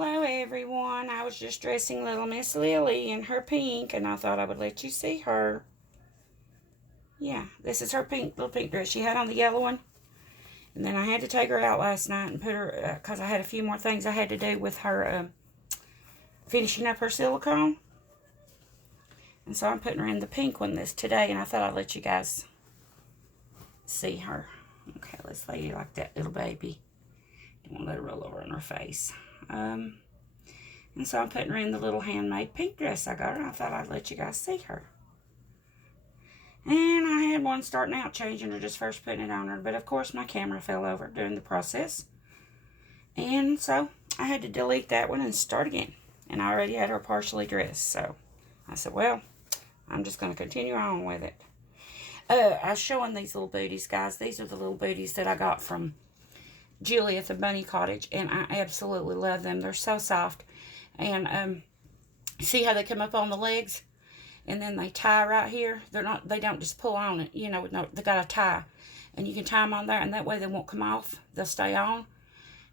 Hello everyone, I was just dressing little Miss Lily in her pink and I thought I would let you see her. Yeah, this is her little pink dress. She had on the yellow one. And then I had to take her out last night and put her, because I had a few more things I had to do with her finishing up her silicone. And so I'm putting her in the pink one today and I thought I'd let you guys see her. Okay, let's lay you like that little baby. Don't want to let her roll over on her face. And so I'm putting her in the little handmade pink dress I got her. I thought I'd let you guys see her. And I had one starting out changing her, just first putting it on her. But of course my camera fell over during the process. And so I had to delete that one and start again. And I already had her partially dressed. So I said, well, I'm just going to continue on with it. I was showing these little booties, guys. These are the little booties that I got from Julie at the Bunny Cottage. And I absolutely love them. They're so soft. And see how they come up on the legs? And then they tie right here. They don't just pull on it. You know, they got a tie. And you can tie them on there. And that way they won't come off. They'll stay on.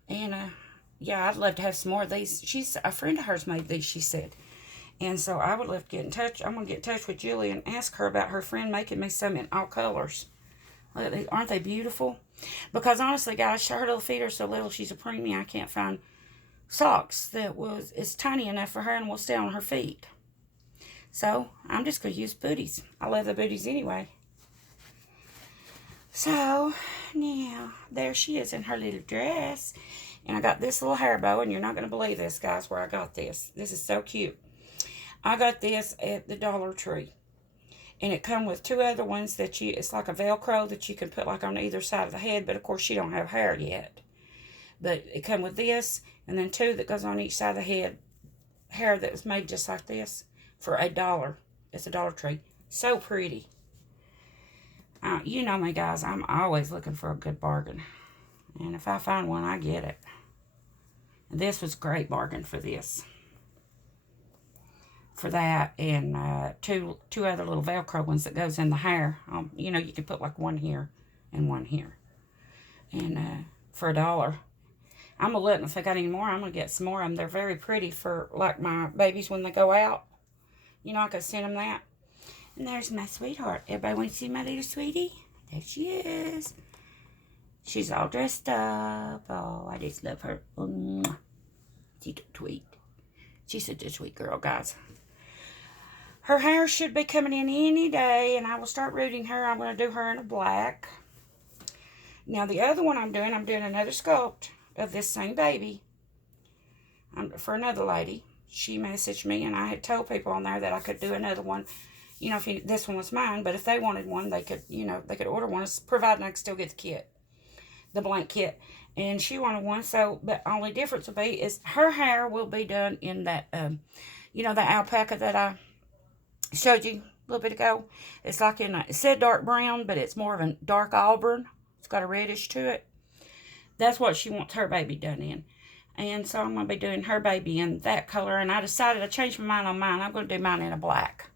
And, yeah, I'd love to have some more of these. A friend of hers made these, she said. And so I would love to get in touch. I'm going to get in touch with Julie and ask her about her friend making me some in all colors. Look at these. Aren't they beautiful? Because honestly, guys, her little feet are so little. She's a preemie. I can't find socks that is tiny enough for her and will stay on her feet. So I'm just going to use booties. I love the booties anyway. So now there she is in her little dress. And I got this little hair bow. And you're not going to believe this, guys, where I got this. This is so cute. I got this at the Dollar Tree. And it come with two other ones that it's like a Velcro that you can put like on either side of the head. But of course she don't have hair yet. But it come with this. And then two that goes on each side of the head. Hair that was made just like this. For $1. It's a Dollar Tree. So pretty. You know me, guys. I'm always looking for a good bargain. And if I find one, I get it. And this was a great bargain for this. For that. And two other little Velcro ones that goes in the hair. You know, you can put like one here and one here. And for $1. I'm going to look, and if I got any more, I'm going to get some more of them. They're very pretty for like my babies when they go out. You know, I could send them that. And there's my sweetheart. Everybody want to see my little sweetie? There she is. She's all dressed up. Oh, I just love her. She's sweet. She's such a sweet girl, guys. Her hair should be coming in any day, and I will start rooting her. I'm going to do her in a black. Now, the other one I'm doing another sculpt of this same baby for another lady. She messaged me, and I had told people on there that I could do another one. You know, this one was mine, but if they wanted one, they could, you know, they could order one, providing I could still get the kit, the blank kit. And she wanted one, so, but only difference will be is her hair will be done in that, you know, the alpaca that I showed you a little bit ago. It's like it said dark brown, but it's more of a dark auburn. It's got a reddish to it. That's what she wants her baby done in. And so I'm going to be doing her baby in that color. And I decided to change my mind on mine. I'm going to do mine in a black.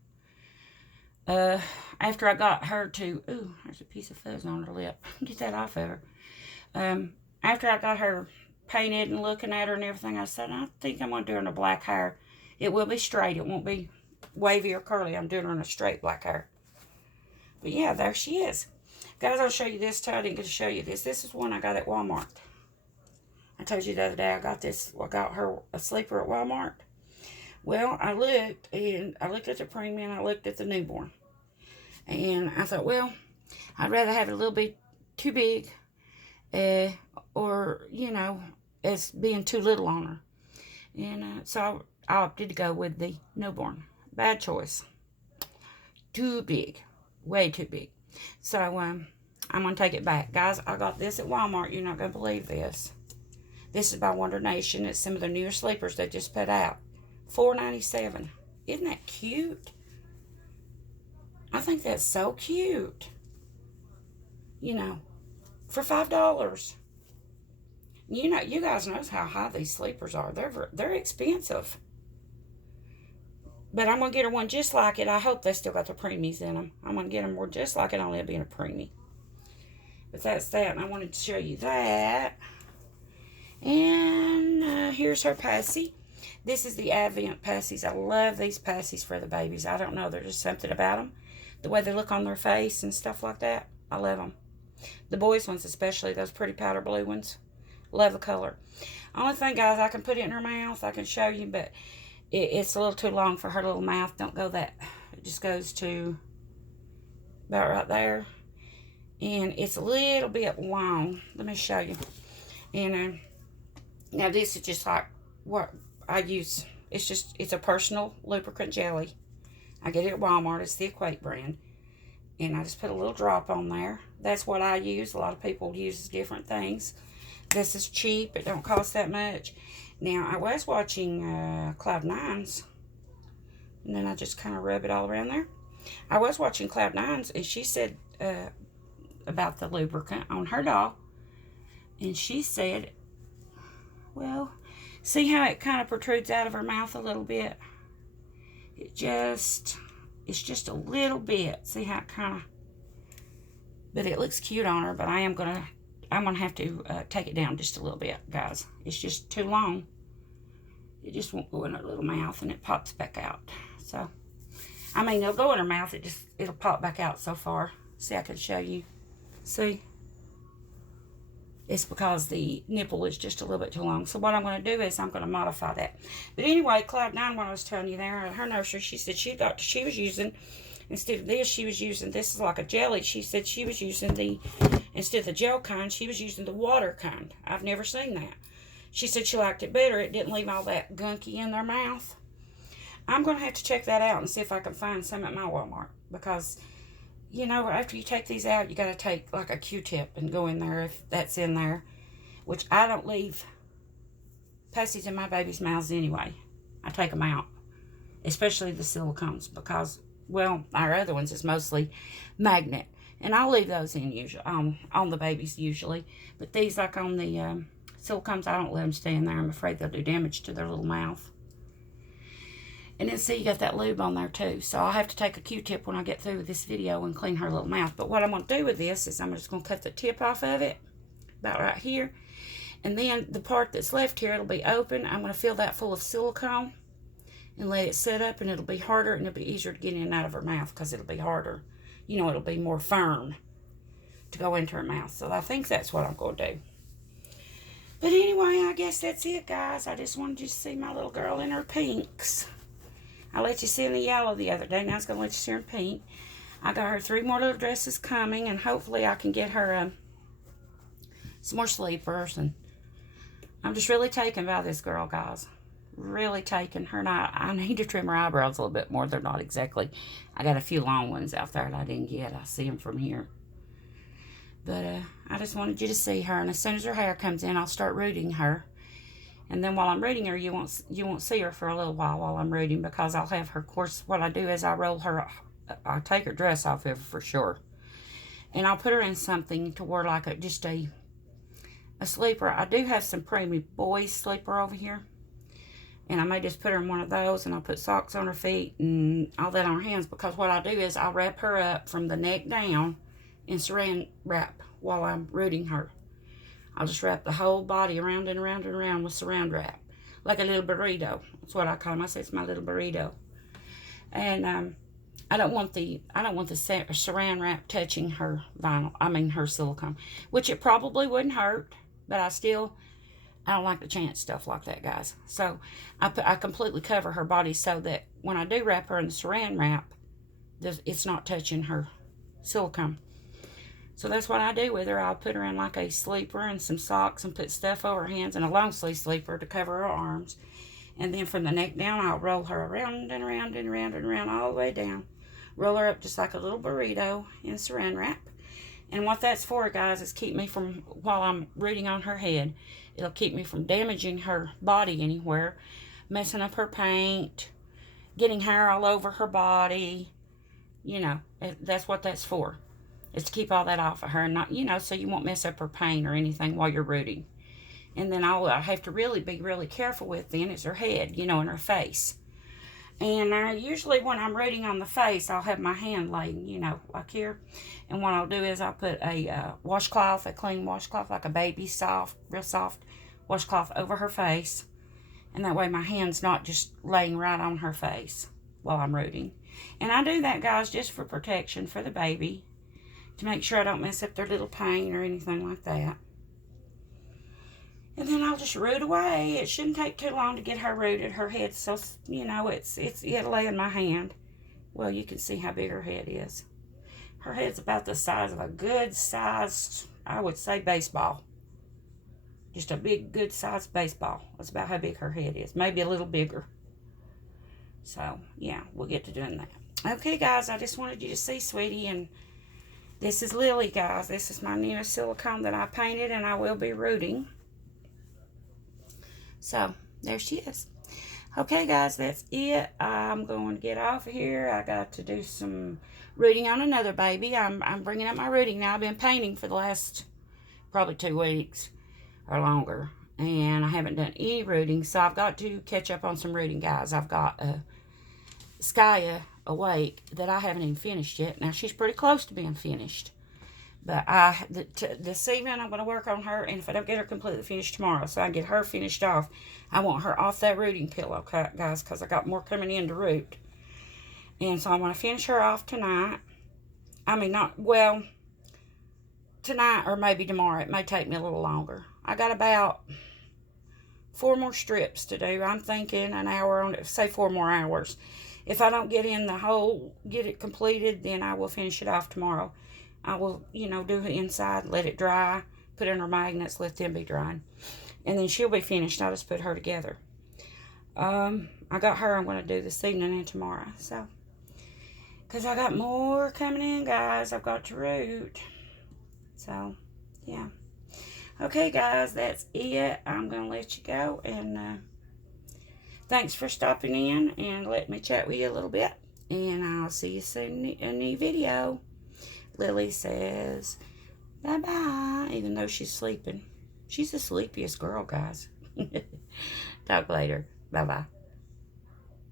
After I got her to... Ooh, there's a piece of fuzz on her lip. Get that off of her. After I got her painted and looking at her and everything, I said, I think I'm going to do her in a black hair. It will be straight. It won't be wavy or curly. I'm doing her in a straight black hair. But yeah, there she is. Guys, I'll show you this too. I didn't get to show you this. This is one I got at Walmart. I told you the other day I got her a sleeper at Walmart. Well, I looked at the premium, I looked at the newborn. And I thought, well, I'd rather have it a little bit too big, or, you know, as being too little on her. And so I opted to go with the newborn. Bad choice. Too big. Way too big. So, I'm going to take it back. Guys, I got this at Walmart. You're not going to believe this. This is by Wonder Nation. It's some of the newer sleepers they just put out. $4.97. Isn't that cute? I think that's so cute. You know, for $5. You know, you guys know how high these sleepers are. They're expensive. But I'm going to get her one just like it. I hope they still got the preemies in them. I'm going to get them one just like it, only being a preemie. But that's that. And I wanted to show you that. And here's her passy. This is the Advent passies. I love these passies for the babies. I don't know. There's just something about them. The way they look on their face and stuff like that. I love them. The boys' ones especially. Those pretty powder blue ones. Love the color. Only thing, guys, I can put it in her mouth. I can show you, but it's a little too long for her little mouth. Don't go that. It just goes to about right there. And it's a little bit long. Let me show you. And now this is just like what I use. It's a personal lubricant jelly. I get it at Walmart. It's the Equate brand. And I just put a little drop on there. That's what I use. A lot of people use different things. This is cheap. It don't cost that much. Now, I was watching Cloud Nine's. And then I just kind of rub it all around there. I was watching Cloud Nine's, and she said about the lubricant on her doll. And she said, well, see how it kind of protrudes out of her mouth a little bit? It's just a little bit. See how it kind of, but it looks cute on her, but I'm gonna have to take it down just a little bit, guys. It's just too long. It just won't go in her little mouth, and it pops back out. So, I mean, it'll go in her mouth. It'll pop back out so far. See, I can show you. See? It's because the nipple is just a little bit too long. So what I'm going to do is I'm going to modify that. But anyway, Cloud Nine, what I was telling you there, at her nursery, she said she was using, instead of this, she was using, this is like a jelly. She said she was using instead of the gel kind, she was using the water kind. I've never seen that. She said she liked it better. It didn't leave all that gunky in their mouth. I'm going to have to check that out and see if I can find some at my Walmart. Because, you know, after you take these out, you got to take like a Q-tip and go in there if that's in there. Which I don't leave passies in my baby's mouths anyway. I take them out. Especially the silicones. Because, well, our other ones is mostly magnet. And I'll leave those in usually, on the babies usually. But these, like on the silicones, I don't let them stay in there. I'm afraid they'll do damage to their little mouth. And then see, you got that lube on there too. So I'll have to take a Q-tip when I get through with this video and clean her little mouth. But what I'm going to do with this is I'm just going to cut the tip off of it, about right here. And then the part that's left here, it'll be open. I'm going to fill that full of silicone and let it set up, and it'll be harder, and it'll be easier to get in and out of her mouth because it'll be harder. You know, it'll be more firm to go into her mouth. So I think that's what I'm going to do. But anyway, I guess that's it, guys. I just wanted you to see my little girl in her pinks. I let you see in the yellow the other day. Now I was going to let you see her in pink. I got her 3 more little dresses coming, and hopefully I can get her some more sleepers. And I'm just really taken by this girl, guys. Really taken. Her and I need to trim her eyebrows a little bit more. They're not exactly. I got a few long ones out there that I didn't get. I see them from here. But I just wanted you to see her, and as soon as her hair comes in, I'll start rooting her. And then while I'm rooting her, you won't see her for a little while I'm rooting, because I'll have her. Of course, what I do is I roll her. I'll take her dress off of her for sure, and I'll put her in something to wear like just a sleeper. I do have some premium boys sleeper over here, and I may just put her in one of those, and I'll put socks on her feet and all that on her hands, because what I do is I'll wrap her up from the neck down in saran wrap while I'm rooting her. I'll just wrap the whole body around and around and around with saran wrap, like a little burrito. That's what I call them. I say it's my little burrito. And I don't want the saran wrap touching her vinyl. I mean her silicone, which it probably wouldn't hurt, but I don't like to chance stuff like that, guys. So I completely cover her body so that when I do wrap her in the saran wrap, it's not touching her silicone. So that's what I do with her. I'll put her in like a sleeper and some socks and put stuff over her hands and a long sleeve sleeper to cover her arms. And then from the neck down, I'll roll her around and around and around and around all the way down. Roll her up just like a little burrito in saran wrap. And what that's for, guys, is keep me from, while I'm rooting on her head, it'll keep me from damaging her body anywhere, messing up her paint, getting hair all over her body. You know, that's what that's for. Is to keep all that off of her, and not, you know, so you won't mess up her paint or anything while you're rooting. And then all I have to really be really careful with then is her head, you know, and her face. And usually when I'm rooting on the face, I'll have my hand laid, you know, like here. And what I'll do is I'll put a washcloth, a clean washcloth, like a baby soft, real soft washcloth over her face. And that way my hand's not just laying right on her face while I'm rooting. And I do that, guys, just for protection for the baby, to make sure I don't mess up their little paint or anything like that. And then I'll just root away. It shouldn't take too long to get her rooted. Her head's so, you know, it'll lay in my hand. Well, you can see how big her head is. Her head's about the size of a good sized, I would say, baseball. Just a big, good sized baseball. That's about how big her head is. Maybe a little bigger. So, yeah, we'll get to doing that. Okay, guys, I just wanted you to see Sweetie. And this is Lily, guys. This is my newest silicone that I painted, and I will be rooting. So, there she is. Okay, guys, that's it. I'm going to get off of here. I got to do some rooting on another baby. I'm bringing up my rooting now. I've been painting for the last probably 2 weeks or longer, and I haven't done any rooting, so I've got to catch up on some rooting, guys. I've got Skya Awake that I haven't even finished yet. Now, she's pretty close to being finished. But this evening, I'm going to work on her, and if I don't get her completely finished tomorrow, so I can get her finished off, I want her off that rooting pillow, guys, because I got more coming in to root. And so I'm going to finish her off tonight. I mean, tonight or maybe tomorrow. It may take me a little longer. I got about 4 more strips to do. I'm thinking an hour on it, say 4 more hours. If I don't get in the hole, get it completed, then I will finish it off tomorrow. I will, you know, do the inside, let it dry, put in her magnets, let them be drying. And then she'll be finished. I'll just put her together. I got her I'm going to do this evening and tomorrow. So, because I got more coming in, guys. I've got to root. So, yeah. Okay, guys, that's it. I'm going to let you go. And thanks for stopping in and letting me chat with you a little bit. And I'll see you soon in a new video. Lily says bye-bye, even though she's sleeping. She's the sleepiest girl, guys. Talk later. Bye-bye.